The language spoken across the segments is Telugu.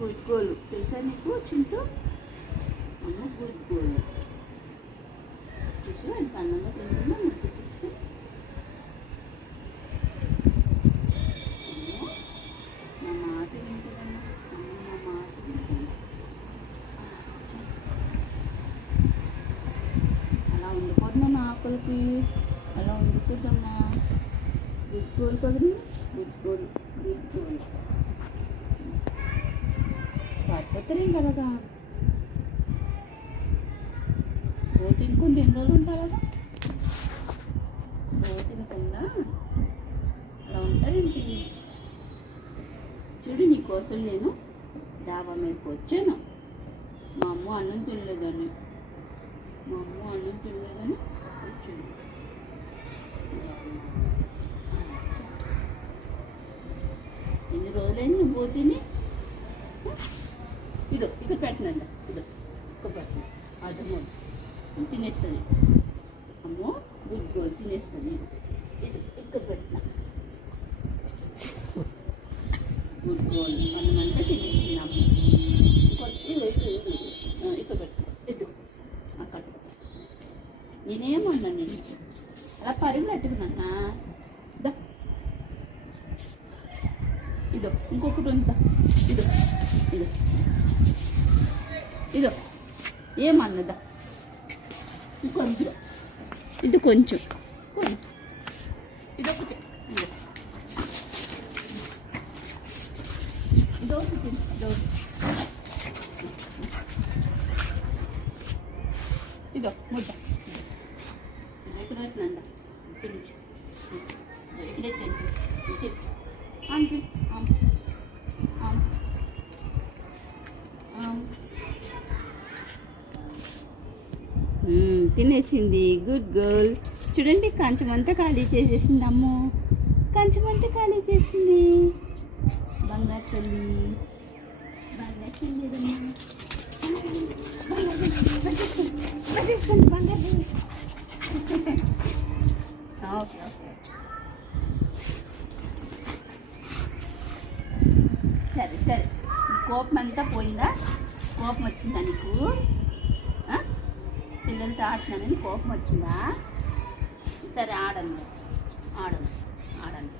గుడ్ గోలు తెలుసా నీకు చింటూ? అమ్మ గుడ్ గోలు చూసు ఎంత అందంగా తింటుందో ముద్దు చూస్తే. అమ్మో నా మాట వింటుందమ్మా. అమ్మ నా మాట వింటుంది. అలా ఉండిపోతున్నా నా ఆకులకి, అలా ఉండిపోతున్నా. గుడ్ గోలు కదండి, గుడ్ గోలు గుడ్ గోలు. పడిపోతారేం కలగా రోజు తినుకుంటే ఎన్ని రోజులు ఉంటారు కదా? రోజు తినకుండా అలా ఉంటారేంటి? చూడు నీకోసం నేను డాబా మీదకి వచ్చాను. మా అమ్మ అన్నం తినలేదని వచ్చాను. ఎన్ని రోజులైంది నువ్వు పోతేనే? ఇదో ఇక్కడ పెట్టినందా, ఇదో ఇక్కడ పెట్టిన అదమ్మో తినేస్తుంది. అమ్మో గుడ్ గోల్ తినేస్తుంది. ఇది ఇక్కడ పెట్టిన గుడ్ గోల్ అన్నమంతా తినేసింది అమ్మ. ఇదో ఇక్కడ పెట్టిన ఇదో అక్కడ. నేనేమన్నా నేను అలా పరుగులు అట్టుకున్నా. ఇదో ఇంకొకటి ఉందా, ఇదో ఇదో ఇదో ఏమన్నదా ఇంకొంచెం, ఇది కొంచెం ఇదొకటి ఇదొకటి ఇదో ముద్ద ఇది ఎక్కడ పెట్టినందా తినించు ఎక్కడెత్తి అంతే తినేసింది. Good girl. చూడండి కంచమంతా ఖాళీ చేసేసింది. అమ్మో కంచమంతా ఖాళీ చేసింది. బంగారు తల్లి ఓకే ఓకే సరే సరే. కోపం అంతా పోయిందా? కోపం వచ్చిందా నీకు? పిల్లలతో ఆడుతున్నానని కోపం వచ్చిందా? సరే ఆడండి ఆడండి ఆడండి.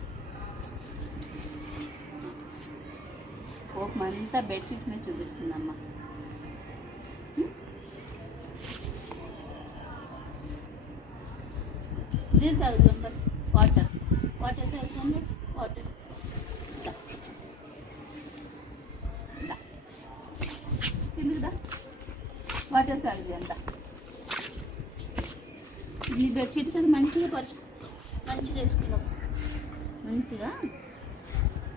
కోపం అంతా బెడ్షీట్ మీద చూపిస్తుందమ్మా. ఇది తాగుతుంది వాటర్ వాటర్ తాగుతుంది వాటర్. తిందా వాటర్ తాగుది అంత. నీ బెడ్షీట్ కదా మంచిగా మంచిగా వేసుకున్నావు. మంచిగా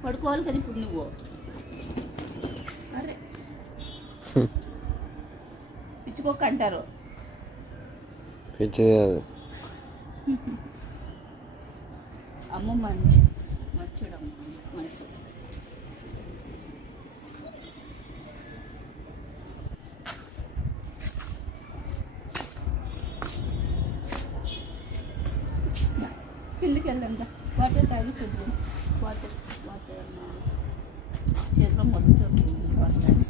పడుకోవాలి కదా ఇప్పుడు నువ్వు. అరే పిచ్చుకోక అంటారు. అమ్మ మంచి మంచిడమ్మ మంచి. కిందికి వెళ్ళందా వాటర్ తాగి చూద్దాం. వాటర్ వాటర్ చేతిలో మొత్తం వాటర్